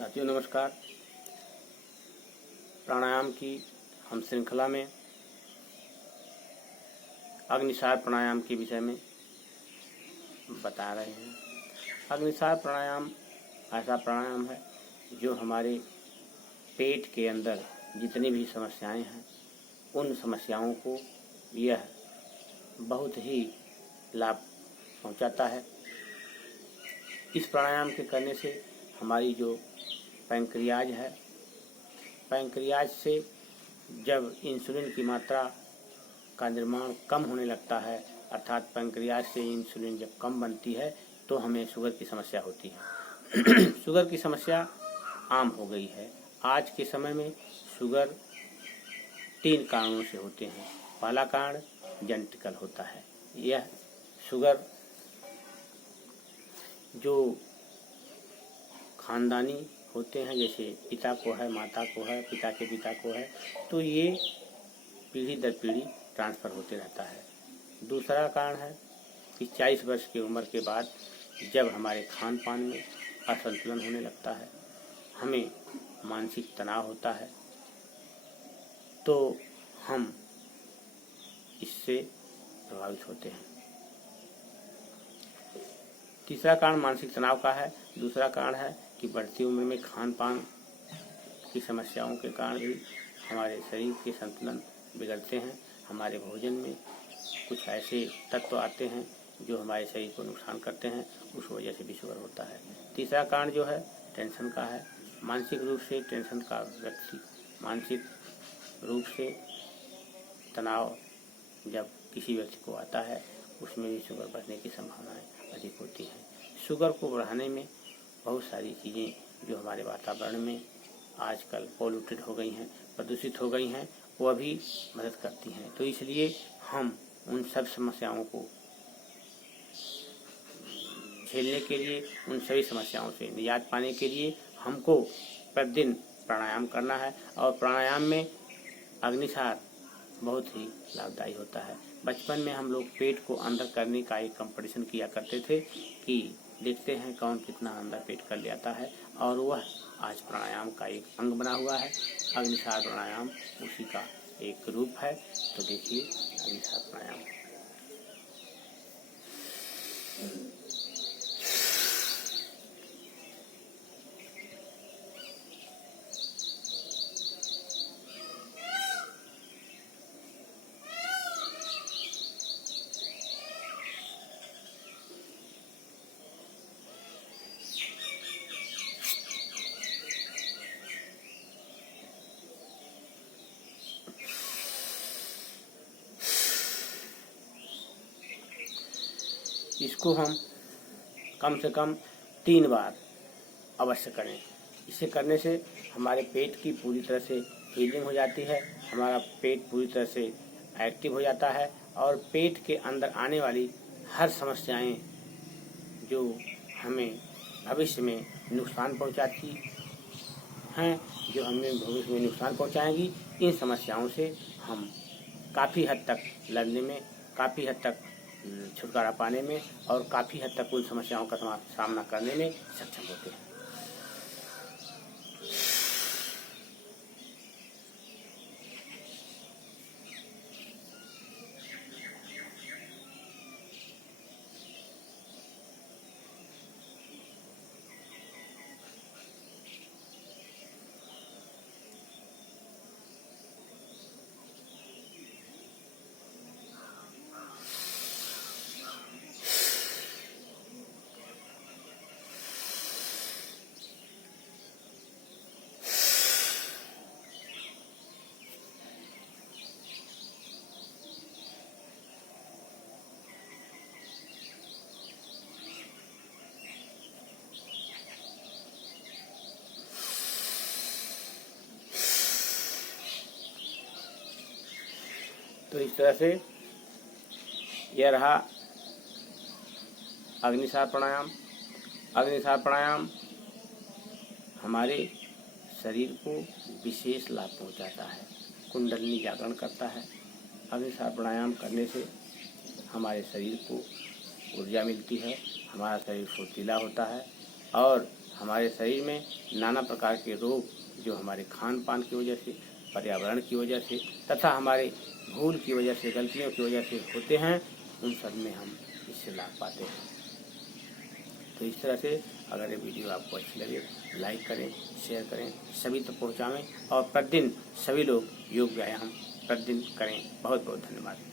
साथियों नमस्कार। प्राणायाम की हम श्रृंखला में अग्निसार प्राणायाम के विषय में बता रहे हैं। अग्निसार प्राणायाम ऐसा प्राणायाम है जो हमारे पेट के अंदर जितनी भी समस्याएं हैं उन समस्याओं को यह बहुत ही लाभ पहुंचाता है। इस प्राणायाम के करने से हमारी जो पैंक्रियाज है, पैंक्रियाज से जब इंसुलिन की मात्रा का निर्माण कम होने लगता है, अर्थात पैंक्रियाज से इंसुलिन जब कम बनती है तो हमें शुगर की समस्या होती है। शुगर की समस्या आम हो गई है। आज के समय में शुगर 3 कारणों से होते हैं। पहला कारण जेनेटिकल होता है। यह शुगर जो खानदानी होते हैं, जैसे पिता को है, माता को है, पिता के पिता को है, तो ये पीढ़ी दर पीढ़ी ट्रांसफ़र होते रहता है। दूसरा कारण है कि 40 वर्ष की उम्र के बाद जब हमारे खान पान में असंतुलन होने लगता है, हमें मानसिक तनाव होता है, तो हम इससे प्रभावित होते हैं। तीसरा कारण मानसिक तनाव का है। दूसरा कारण है कि बढ़ती उम्र में खान पान की समस्याओं के कारण भी हमारे शरीर के संतुलन बिगड़ते हैं। हमारे भोजन में कुछ ऐसे तत्व आते हैं जो हमारे शरीर को नुकसान करते हैं, उस वजह से भी शुगर होता है। तीसरा कारण जो है टेंशन का है। मानसिक रूप से टेंशन का व्यक्ति, मानसिक रूप से तनाव जब किसी व्यक्ति को आता है, उसमें भी शुगर बढ़ने की संभावनाएं अधिक होती हैं। शुगर को बढ़ाने में बहुत सारी चीज़ें जो हमारे वातावरण में आजकल पॉल्यूटेड हो गई हैं, प्रदूषित हो गई हैं, वह भी मदद करती हैं। तो इसलिए हम उन सब समस्याओं को झेलने के लिए, उन सभी समस्याओं से निजात पाने के लिए हमको प्रतिदिन प्राणायाम करना है। और प्राणायाम में अग्निसार बहुत ही लाभदायी होता है। बचपन में हम लोग पेट को अंदर करने का एक कंपटीशन किया करते थे कि देखते हैं कौन कितना अंदर पेट कर लेता है, और वह आज प्राणायाम का एक अंग बना हुआ है। अग्निसार प्राणायाम उसी का एक रूप है। तो देखिए अग्निसार प्राणायाम। इसको हम कम से कम 3 बार अवश्य करें। इसे करने से हमारे पेट की पूरी तरह से हीलिंग हो जाती है, हमारा पेट पूरी तरह से एक्टिव हो जाता है, और पेट के अंदर आने वाली हर समस्याएं जो हमें भविष्य में नुकसान पहुंचाती हैं, जो हमें भविष्य में नुकसान पहुंचाएंगी, इन समस्याओं से हम काफ़ी हद तक लड़ने में, काफ़ी हद तक छुटकारा पाने में और काफ़ी हद तक उन समस्याओं का सामना करने में सक्षम होते हैं। तो इस तरह से यह रहा अग्निसार प्राणायाम। अग्निसार प्राणायाम हमारे शरीर को विशेष लाभ पहुंचाता है, कुंडलिनी जागरण करता है। अग्निसार प्राणायाम करने से हमारे शरीर को ऊर्जा मिलती है, हमारा शरीर फुर्तीला होता है और हमारे शरीर में नाना प्रकार के रोग जो हमारे खान पान की वजह से, पर्यावरण की वजह से तथा हमारे भूल की वजह से, गलतियों की वजह से होते हैं, उन सब में हम इससे लाभ पाते हैं। तो इस तरह से अगर ये वीडियो आपको अच्छी लगे, लाइक करें, शेयर करें, सभी तक पहुंचाएं और प्रतिदिन सभी लोग योग व्यायाम प्रतिदिन करें। बहुत बहुत धन्यवाद।